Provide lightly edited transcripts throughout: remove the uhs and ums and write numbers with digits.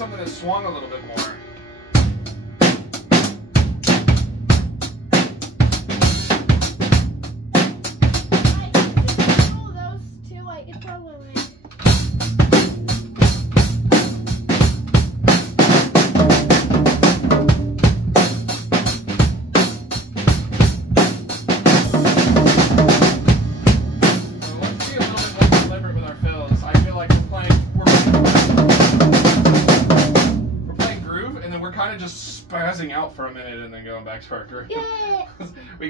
something that swung a little bit more. Spazzing out for a minute and then going back to our groove. Yeah. We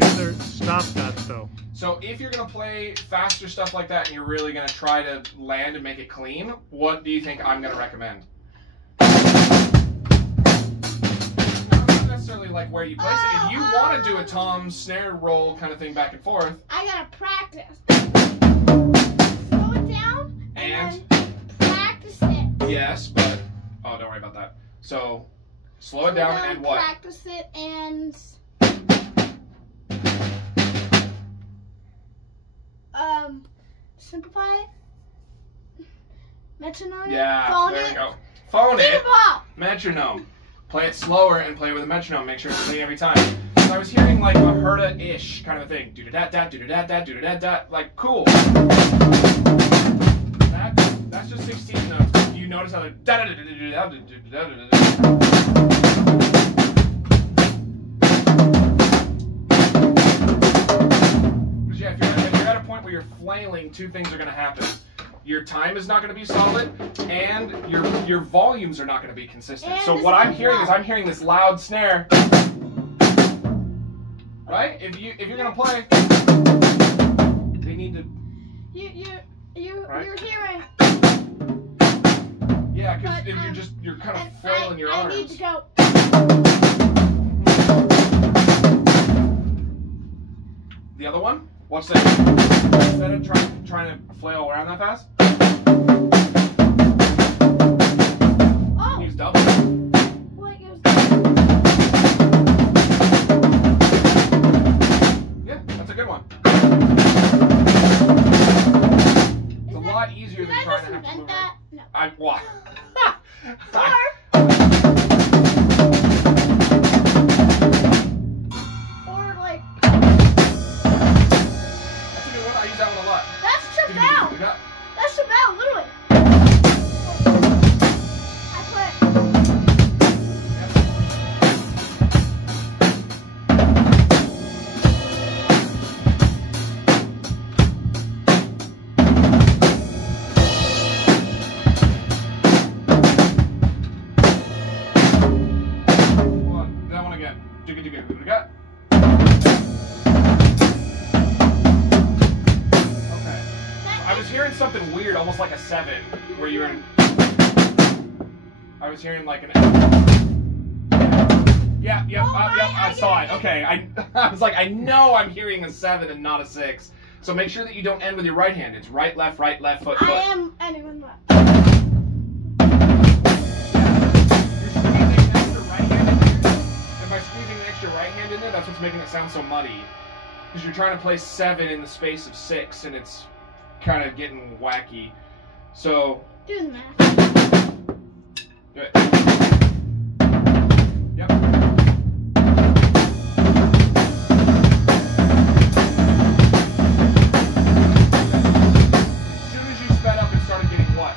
Either stop that though. So if you're gonna play faster stuff like that and you're really gonna try to land and make it clean, what do you think I'm gonna recommend? Not necessarily like where you place it. If you want to do a tom snare roll kind of thing back and forth, I gotta practice. Slow it down and then practice it. yes, but oh, don't worry about that. So, slow it down and what? Practice it and simplify it. Metronome. Yeah, Phone there it. we go. Phone Beat it. 'em up. Metronome. Play it slower and play with a metronome. Make sure it's clean every time. So I was hearing like a Herta-ish kind of thing. Do-da-da-da, do-da-da-da, do-da-da-da. Like, cool. That's just 16 notes. You notice how like da-da-da-da-da-da-da-da-da-da. Because yeah, if you're at a point where you're flailing, two things are going to happen. Your time is not going to be solid, and your volumes are not going to be consistent. And so what I'm hearing is I'm hearing this loud snare. Right? If you're going to play, they need to. You're hearing. Yeah, because But, you're kind of flailing your arms. I need to go. The other one? Watch this. Instead of trying to flail around that fast, Oh. use double. What goes? Yeah, that's a good one. It's a lot easier than trying to have to move. That? No. What? Or like. That's a good one. I use that one a lot. That's Chevelle. Yeah. That's Chevelle, literally. I put. Hold on. That one again. Jigga. Okay. I was hearing something weird, almost like a 7, where you're in. I was hearing like an. Yeah, yep, I saw it. Okay, I was like, I know I'm hearing a 7 and not a 6. So make sure that you don't end with your right hand. It's right, left, foot, foot. I am anyone left. Squeezing an extra right hand in there, that's what's making it sound so muddy. Because you're trying to play 7 in the space of 6, and it's kind of getting wacky. So, Do the math. do it. Yep. As soon as you sped up, it started getting what?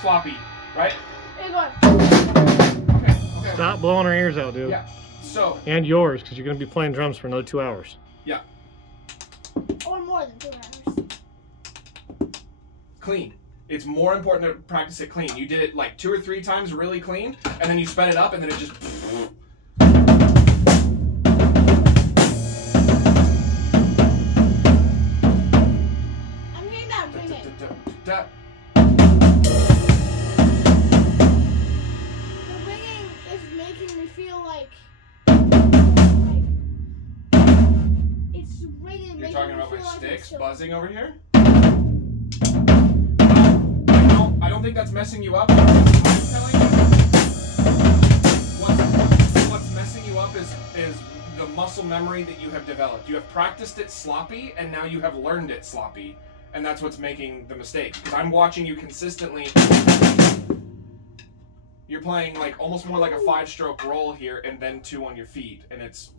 Sloppy, right? There you go. Okay. Stop blowing our ears out, dude. Yeah. So, And yours, because you're going to be playing drums for another 2 hours. yeah. Or more than 2 hours. Clean. It's more important to practice it clean. You did it like 2 or 3 times really clean, and then you sped it up, and then it just. I'm hearing that ringing. Da- The ringing is making me feel like it's ringing. You're making talking me about my feel like sticks it's so- buzzing over here? I don't think that's messing you up. I'm telling you, what's messing you up is the muscle memory that you have developed. You have practiced it sloppy, and now you have learned it sloppy. and that's what's making the mistake. Because I'm watching you consistently. You're playing like almost more like a 5-stroke roll here, and then 2 on your feet, and it's.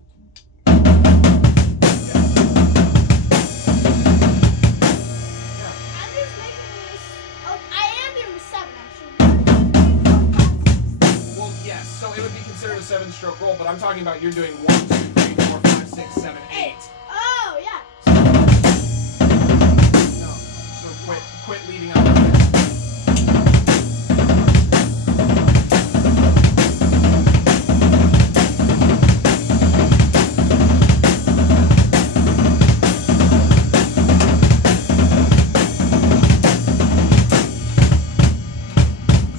Considered a 7-stroke roll, but I'm talking about you're doing 1, 2, 3, 4, 5, 6, 7, 8. Oh yeah. No, so quit leading up with this.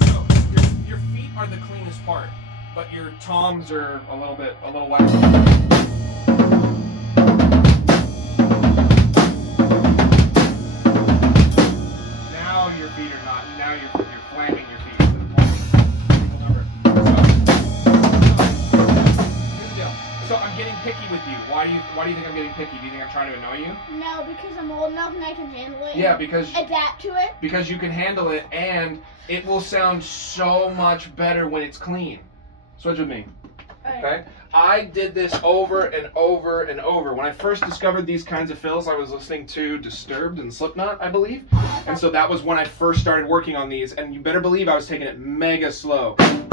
So your feet are the cleanest part. But your toms are a little wacky. Now your feet are not. Now you're flamming your feet to the point. Single number. So here's the deal. So I'm getting picky with you. Why do you think I'm getting picky? Do you think I'm trying to annoy you? No, because I'm old enough and I can handle it. Yeah, because adapt to it. Because you can handle it, and it will sound so much better when it's clean. Switch with me. Okay? I did this over and over and over. When I first discovered these kinds of fills, I was listening to Disturbed and Slipknot, I believe. And so that was when I first started working on these, and you better believe I was taking it mega slow. And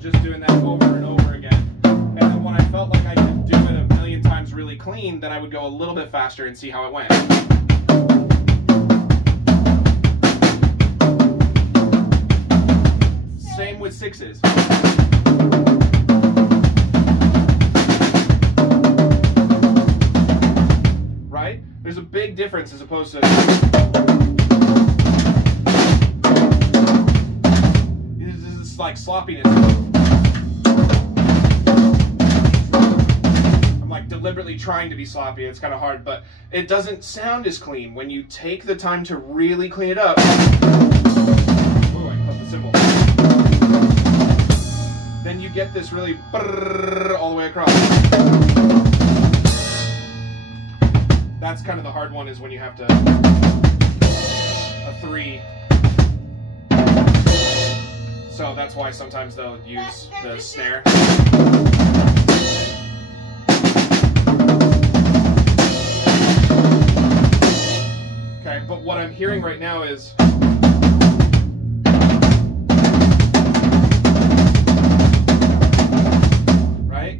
just doing that over and over again. And then when I felt like I could do it a million times really clean, then I would go a little bit faster and see how it went. Same with 6s. Right? There's a big difference as opposed to... This is like sloppiness. I'm like deliberately trying to be sloppy. It's kind of hard, but it doesn't sound as clean when you take the time to really clean it up. Ooh, I cut the cymbal. Then you get this really all the way across. That's kind of the hard one, is when you have to a 3. So that's why sometimes they'll use the snare. Okay, but what I'm hearing right now is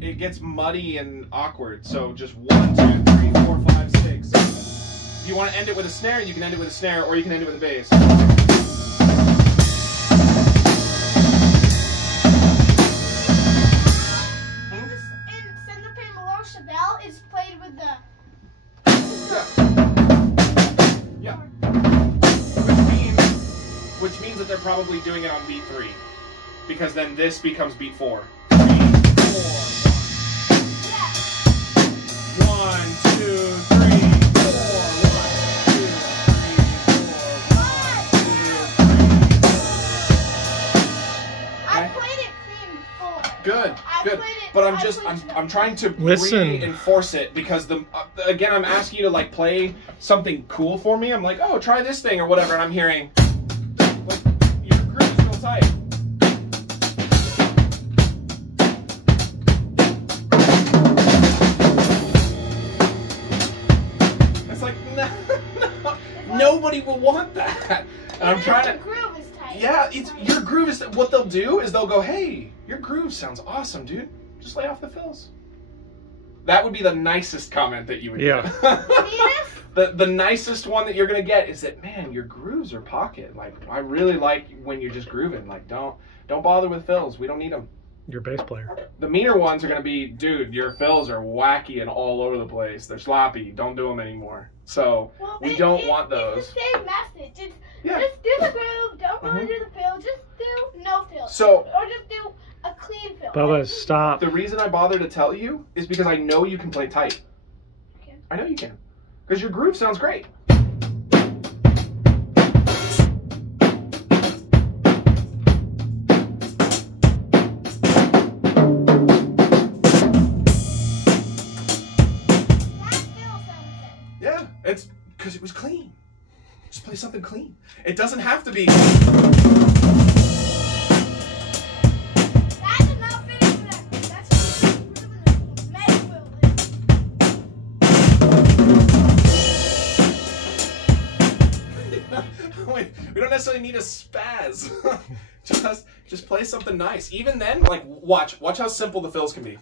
it gets muddy and awkward. So just 1, 2, 3, 4, 5, 6. If you want to end it with a snare, you can end it with a snare, or you can end it with a bass. In Synthope Melange Chevelle, it's played with the. Yeah. Which means that they're probably doing it on beat 3, because then this becomes beat 4. 3, 4. 1, 2, 3, 4. 1, 2, 3, 4. 1, 2, 3, 4. I played it clean before. Good, good. But I'm trying to reinforce it, because again, I'm asking you to like play something cool for me. I'm like, oh, try this thing or whatever, and I'm hearing like your groove's real tight. Nobody will want that. And I'm trying to. Your groove is tight. Yeah, your groove is. What they'll do is they'll go, "Hey, your groove sounds awesome, dude. Just lay off the fills." That would be the nicest comment that you would get. The nicest one that you're gonna get is that, man, your grooves are pocket. Like, I really like when you're just grooving. Like, don't bother with fills. We don't need them. Your bass player. The meaner ones are gonna be, dude, your fills are wacky and all over the place. They're sloppy. Don't do them anymore. So we don't want those. It's the same message. It's just do the groove. Don't really do the fill. Just do no fill. So or just do a clean fill. Bubba, stop. The reason I bother to tell you is because I know you can play tight. Okay. I know you can, because your groove sounds great. Because it was clean. Just play something clean. It doesn't have to be. That did not fit into that. That's just metal. Wait, we don't necessarily need a spaz. just play something nice. Even then, like watch how simple the fills can be.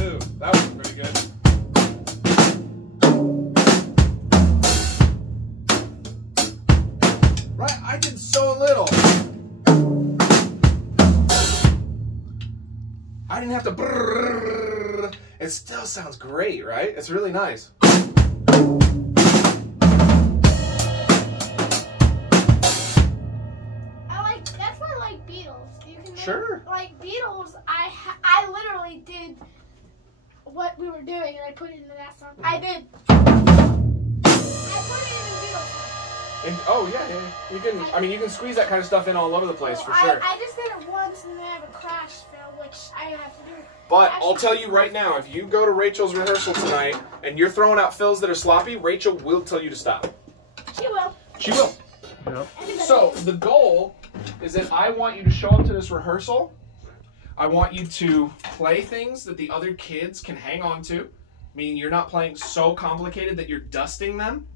Ooh, that was pretty good. Right, I did so little. I didn't have to brrrr. It still sounds great, right? It's really nice. That's why I like Beatles. You can make, Sure. Like Beatles, I literally did what we were doing and I put it into that song. I did. I put it in the Beatles song. And, oh yeah. You can. I mean, you can squeeze that kind of stuff in all over the place for sure. I just did it once and then I have a crash fail, which I have to do. But I'll tell you right now, if you go to Rachel's rehearsal tonight and you're throwing out fills that are sloppy, Rachel will tell you to stop. She will. She will. Yep. So the goal is that I want you to show up to this rehearsal. I want you to play things that the other kids can hang on to, meaning you're not playing so complicated that you're dusting them.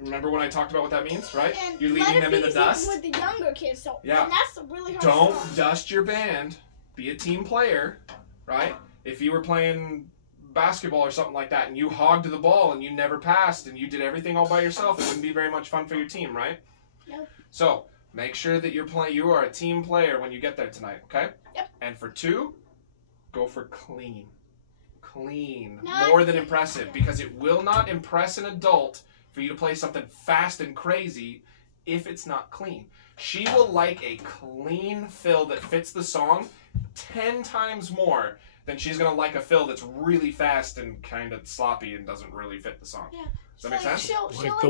Remember when I talked about what that means, right? And You're leaving them in the dust. With the younger kids, so Yeah. and that's a really hard Don't song. dust your band. Be a team player, right? If you were playing basketball or something like that and you hogged the ball and you never passed and you did everything all by yourself, it wouldn't be very much fun for your team, right? Nope. So make sure that you are a team player when you get there tonight, okay? Yep. And for 2, go for clean. Clean. Not More than impressive, because it will not impress an adult for you to play something fast and crazy if it's not clean. She will like a clean fill that fits the song 10 times more than she's going to like a fill that's really fast and kind of sloppy and doesn't really fit the song. Yeah. Does that make sense? She'll Like the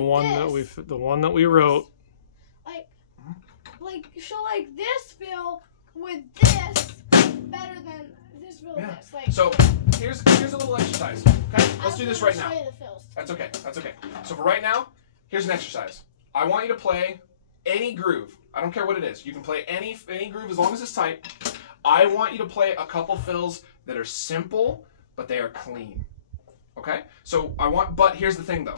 one that we wrote. Like she'll like this feel with this better than this feel with Yeah. this. Like So here's a little exercise. Okay, let's do this right now. Show you the fills. That's okay. That's okay. So for right now, here's an exercise. I want you to play any groove. I don't care what it is. You can play any groove as long as it's tight. I want you to play a couple fills that are simple, but they are clean. Okay? So but here's the thing though.